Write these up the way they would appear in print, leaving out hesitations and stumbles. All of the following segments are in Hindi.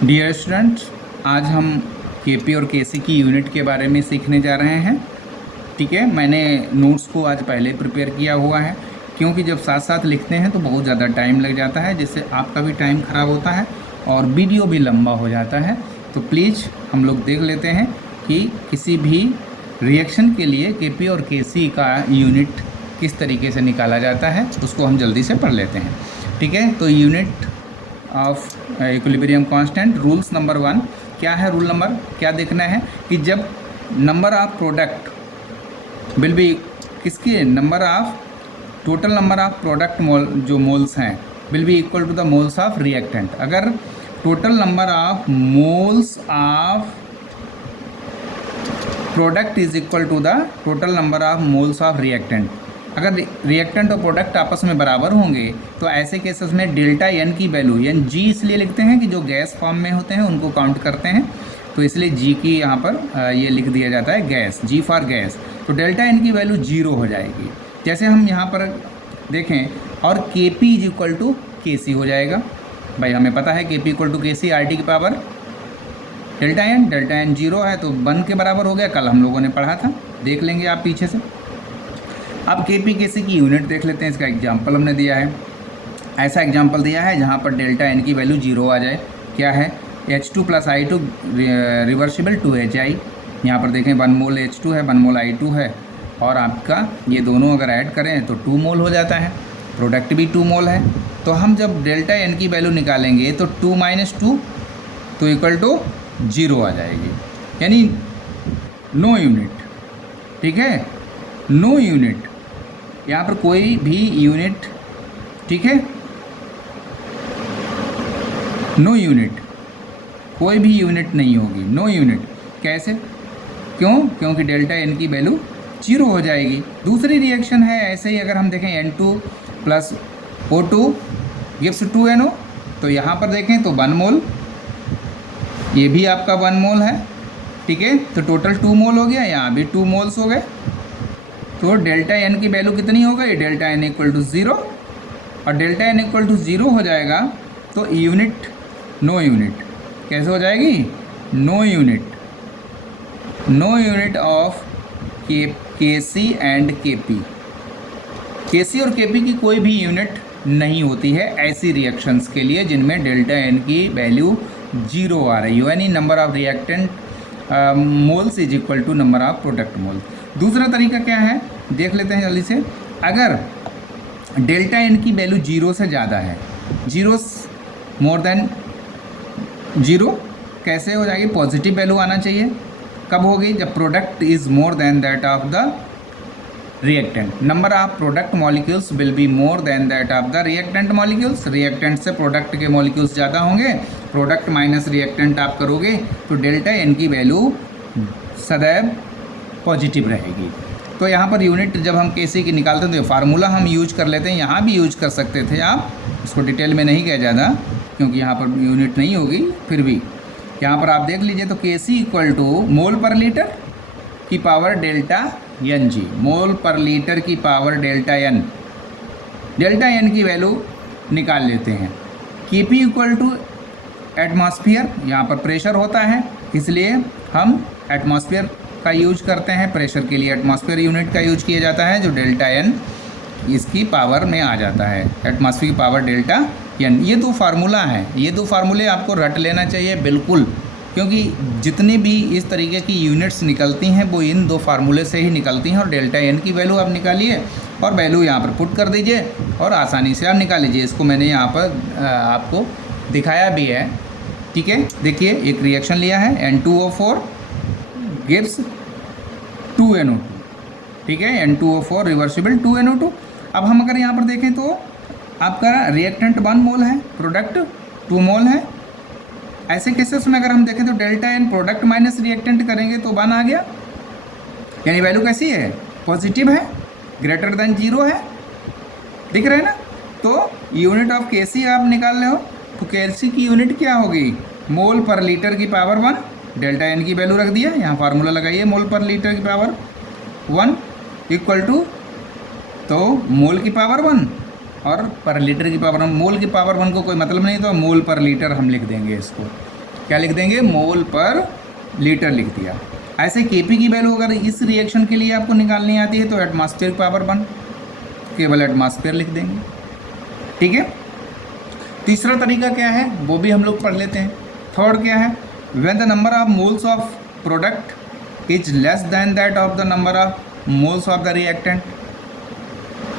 डियर स्टूडेंट्स, आज हम केपी और केसी की यूनिट के बारे में सीखने जा रहे हैं। ठीक है, मैंने नोट्स को आज पहले प्रिपेयर किया हुआ है, क्योंकि जब साथ साथ लिखते हैं तो बहुत ज़्यादा टाइम लग जाता है, जिससे आपका भी टाइम ख़राब होता है और वीडियो भी लंबा हो जाता है। तो प्लीज़ हम लोग देख लेते हैं कि किसी भी रिएक्शन के लिए केपी और केसी का यूनिट किस तरीके से निकाला जाता है, उसको हम जल्दी से पढ़ लेते हैं। ठीक है, तो unit of equilibrium constant rules number 1 क्या है? रूल नंबर क्या देखना है कि जब number of product will be किसके number of total number of product mole जो मोल्स हैं will be equal to the moles of reactant. अगर total number of moles of product is equal to the total number of moles of reactant, अगर रिएक्टेंट और प्रोडक्ट आपस में बराबर होंगे तो ऐसे केसेस में डेल्टा एन की वैल्यू, एन जी इसलिए लिखते हैं कि जो गैस फॉर्म में होते हैं उनको काउंट करते हैं, तो इसलिए जी की यहाँ पर ये लिख दिया जाता है गैस, जी फॉर गैस। तो डेल्टा एन की वैल्यू 0 हो जाएगी। जैसे हम यहाँ पर देखें, और के पी इज इक्वल टू के सी हो जाएगा। भाई हमें पता है के पी इक्वल टू के सी आर टी की पावर डेल्टा एन 0 है तो 1 के बराबर हो गया। कल हम लोगों ने पढ़ा था, देख लेंगे आप पीछे से। अब के पी के सी की यूनिट देख लेते हैं। इसका एग्जाम्पल हमने दिया है, ऐसा एग्जाम्पल दिया है जहाँ पर डेल्टा एन की वैल्यू 0 आ जाए। क्या है? H2 + I2 reversible 2HI। यहाँ पर देखें 1 मोल H2 है, 1 मोल I2 है, और आपका ये दोनों अगर ऐड करें तो 2 मोल हो जाता है। प्रोडक्ट भी 2 मोल है। तो हम जब डेल्टा एन की वैल्यू निकालेंगे तो 2 - 2 तो इक्वल टू 0 आ जाएगी, यानी नो यूनिट। ठीक है, नो यूनिट, यहाँ पर कोई भी यूनिट, ठीक है, नो यूनिट, कोई भी यूनिट नहीं होगी, नो यूनिट। कैसे? क्यों? क्योंकि डेल्टा एन की वैल्यू 0 हो जाएगी। दूसरी रिएक्शन है ऐसे ही, अगर हम देखें N2 + O2 गिव्स 2NO, तो यहाँ पर देखें तो 1 मोल, ये भी आपका 1 मोल है। ठीक है, तो टोटल 2 मोल हो गया, यहाँ भी 2 मोल्स हो गए। तो डेल्टा एन की वैल्यू कितनी हो गई? डेल्टा एन इक्वल टू 0, और डेल्टा एन इक्वल टू 0 हो जाएगा तो यूनिट नो यूनिट। कैसे हो जाएगी? No unit, no unit of K C and के पी। के सी और के पी की कोई भी यूनिट नहीं होती है ऐसी रिएक्शंस के लिए जिनमें डेल्टा एन की वैल्यू 0 आ रही हो, यानी number of reactant moles is equal to number of product mole. दूसरा तरीका क्या है देख लेते हैं जल्दी से। अगर डेल्टा एन की वैल्यू 0 से ज़्यादा है, 0 मोर देन 0, कैसे हो जाएगी? पॉजिटिव वैल्यू आना चाहिए। कब होगी? जब product is more than that of the reactant. Number of product molecules will be more than that of the reactant molecules. Reactant से प्रोडक्ट के मॉलिक्यूल्स ज़्यादा होंगे, प्रोडक्ट माइनस रिएक्टेंट आप करोगे तो डेल्टा एन की वैल्यू सदैव पॉजिटिव रहेगी। तो यहाँ पर यूनिट जब हम केसी की निकालते हैं तो फार्मूला हम यूज कर लेते हैं, यहाँ भी यूज कर सकते थे आप, इसको डिटेल में नहीं किया ज़्यादा क्योंकि यहाँ पर यूनिट नहीं होगी। फिर भी यहाँ पर आप देख लीजिए तो केसी equal to mole per litre की power delta n g, mole per litre की power delta n. Delta n की वैल्यू निकाल लेते हैं। के पी इक्वल टू एटमॉस्फेयर, यहाँ पर प्रेशर होता है इसलिए हम एटमॉस्फेयर का यूज करते हैं। प्रेशर के लिए एटमॉस्फेयर यूनिट का यूज किया जाता है, जो डेल्टा एन इसकी पावर में आ जाता है, एटमॉस्फेयर की पावर डेल्टा एन। ये 2 फार्मूला हैं, ये 2 फार्मूले आपको रट लेना चाहिए बिल्कुल, क्योंकि जितनी भी इस तरीके की यूनिट्स निकलती हैं वो इन 2 फार्मूले से ही निकलती हैं। और डेल्टा एन की वैल्यू आप निकालिए और वैल्यू यहाँ पर पुट कर दीजिए और आसानी से आप निकाल लीजिए। इसको मैंने यहाँ पर आपको दिखाया भी है। ठीक है, देखिए एक रिएक्शन लिया है, N2O4 गिव्स 2NO2। ठीक है, N2O4 रिवर्सिबल 2NO2। अब हम अगर यहाँ पर देखें तो आपका रिएक्टेंट 1 मोल है, प्रोडक्ट 2 मोल है। ऐसे केसेस में अगर हम देखें तो delta n product minus reactant करेंगे तो 1 आ गया, यानी वैल्यू कैसी है? पॉजिटिव है, ग्रेटर देन 0 है। दिख रहा है ना? तो यूनिट ऑफ के सी आप निकाल रहे हो तो के सी की यूनिट क्या होगी? मोल पर लीटर की पावर 1। डेल्टा एन की वैल्यू रख दिया, यहाँ फार्मूला लगाइए, मोल पर लीटर की पावर 1 इक्वल टू, तो मोल की पावर 1 और पर लीटर की पावर 1। मोल की पावर 1 को कोई मतलब नहीं, तो मोल पर लीटर हम लिख देंगे इसको। क्या लिख देंगे, मोल पर लीटर लिख दिया। ऐसे Kp की वैल्यू अगर इस रिएक्शन के लिए आपको निकालनी आती है तो एटमॉस्फेयर पावर 1 केवल एटमॉस्फेयर लिख देंगे। ठीक है। तीसरा तरीका क्या है वो भी हम लोग पढ़ लेते हैं। थर्ड क्या है, when the number of moles of product is less than that of the number of moles of the reactant.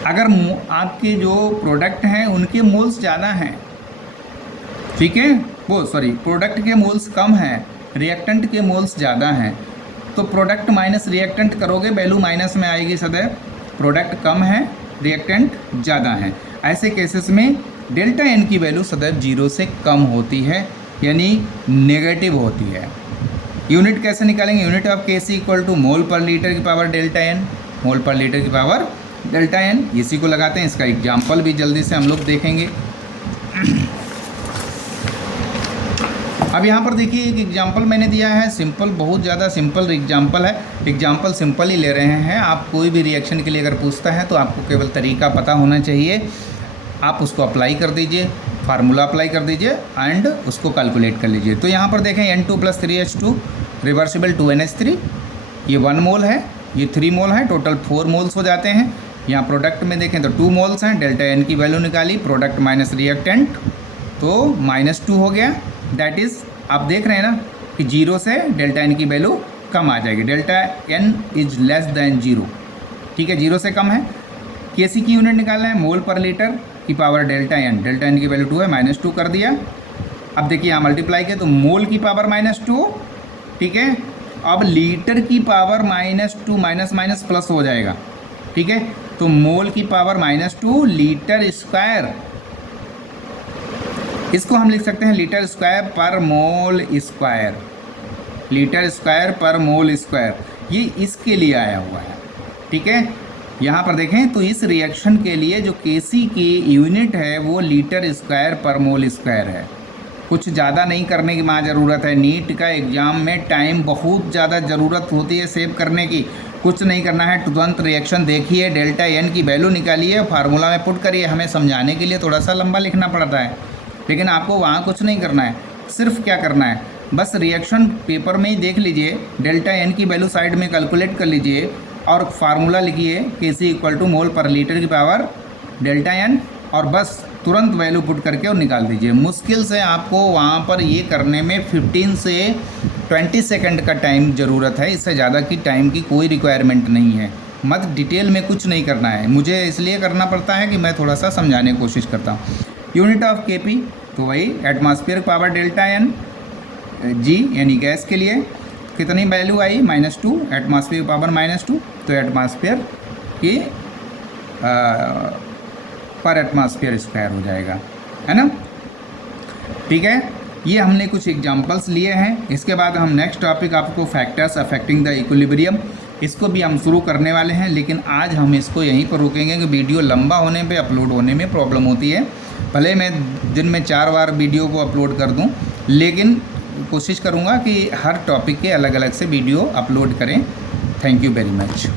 अगर आपके जो प्रोडक्ट हैं उनके मोल्स ज़्यादा हैं, ठीक है, वो सॉरी प्रोडक्ट के मोल्स कम हैं, रिएक्टेंट के मोल्स ज़्यादा हैं, तो प्रोडक्ट माइनस रिएक्टेंट करोगे वैल्यू माइनस में आएगी सदैव। प्रोडक्ट कम है, रिएक्टेंट ज़्यादा है, ऐसे केसेस में डेल्टा एन की वैल्यू सदैव 0 से कम होती है, यानी नेगेटिव होती है। यूनिट कैसे निकालेंगे, unit of Kc equal to mole per litre की पावर डेल्टा एन, मोल पर लीटर की पावर डेल्टा एन। इसी को लगाते हैं, इसका एग्जाम्पल भी जल्दी से हम लोग देखेंगे। अब यहाँ पर देखिए एक एग्जाम्पल मैंने दिया है, सिंपल, बहुत ज़्यादा सिंपल एग्जाम्पल है। एग्जाम्पल सिंपल ही ले रहे हैं। आप कोई भी रिएक्शन के लिए अगर पूछता है तो आपको केवल तरीका पता होना चाहिए, आप उसको अप्लाई कर दीजिए, फार्मूला अप्लाई कर दीजिए एंड उसको कैलकुलेट कर लीजिए। तो यहाँ पर देखें N2 + 3H2 रिवर्सिबल 2NH3, ये 1 मोल है, ये 3 मोल है, टोटल 4 मोल्स हो जाते हैं। यहाँ प्रोडक्ट में देखें तो 2 मोल्स हैं, डेल्टा एन की वैल्यू निकाली, प्रोडक्ट माइनस रिएक्टेंट तो -2 हो गया। दैट इज़ आप देख रहे हैं ना कि 0 से डेल्टा एन की वैल्यू कम आ जाएगी, delta n is less than 0। ठीक है, 0 से कम है। Kc की यूनिट निकालना है, मोल पर लीटर की पावर डेल्टा एन की वैल्यू 2 है, -2 कर दिया। अब देखिए यहाँ मल्टीप्लाई किया तो मोल की पावर -2, ठीक है। अब लीटर की पावर -2 माइनस माइनस प्लस हो जाएगा, ठीक है। तो मोल की पावर -2 लीटर स्क्वायर, इसको हम लिख सकते हैं लीटर स्क्वायर पर मोल स्क्वायर, लीटर स्क्वायर पर मोल स्क्वायर, ये इसके लिए आया हुआ है, ठीक है। यहाँ पर देखें तो इस रिएक्शन के लिए जो Kc की यूनिट है वो लीटर स्क्वायर पर मोल स्क्वायर है। कुछ ज़्यादा नहीं करने की वहाँ ज़रूरत है। नीट का एग्ज़ाम में टाइम बहुत ज़्यादा ज़रूरत होती है सेव करने की। कुछ नहीं करना है, तुरंत रिएक्शन देखिए, डेल्टा एन की वैल्यू निकालिए, फार्मूला में पुट करिए। हमें समझाने के लिए थोड़ा सा लंबा लिखना पड़ता है, लेकिन आपको वहाँ कुछ नहीं करना है। सिर्फ क्या करना है, बस रिएक्शन पेपर में ही देख लीजिए, डेल्टा एन की वैल्यू साइड में कैलकुलेट कर लीजिए और फार्मूला लिखिए Kc equal to mole per litre की पावर डेल्टा एन, और बस तुरंत वैल्यू पुट करके और निकाल दीजिए। मुश्किल से आपको वहाँ पर ये करने में 15 से 20 सेकंड का टाइम ज़रूरत है, इससे ज़्यादा की टाइम की कोई रिक्वायरमेंट नहीं है। मत डिटेल में कुछ नहीं करना है, मुझे इसलिए करना पड़ता है कि मैं थोड़ा सा समझाने की कोशिश करता हूँ। यूनिट ऑफ Kp तो वही atmosphere power delta n g, यानी गैस के लिए कितनी वैल्यू आई, -2, एटमॉस्फेयर पावर -2, तो एटमॉस्फेयर की पर एटमॉस्फेयर स्क्वायर हो जाएगा, है ना। ठीक है, ये हमने कुछ एग्जांपल्स लिए हैं। इसके बाद हम नेक्स्ट टॉपिक आपको फैक्टर्स अफेक्टिंग द इक्विलिब्रियम, इसको भी हम शुरू करने वाले हैं, लेकिन आज हम इसको यहीं पर रुकेंगे कि वीडियो लंबा होने पे अपलोड होने में प्रॉब्लम होती है। भले मैं दिन में 4 बार वीडियो को अपलोड कर दूं, लेकिन कोशिश करूंगा कि हर टॉपिक के अलग अलग से वीडियो अपलोड करें। Thank you very much.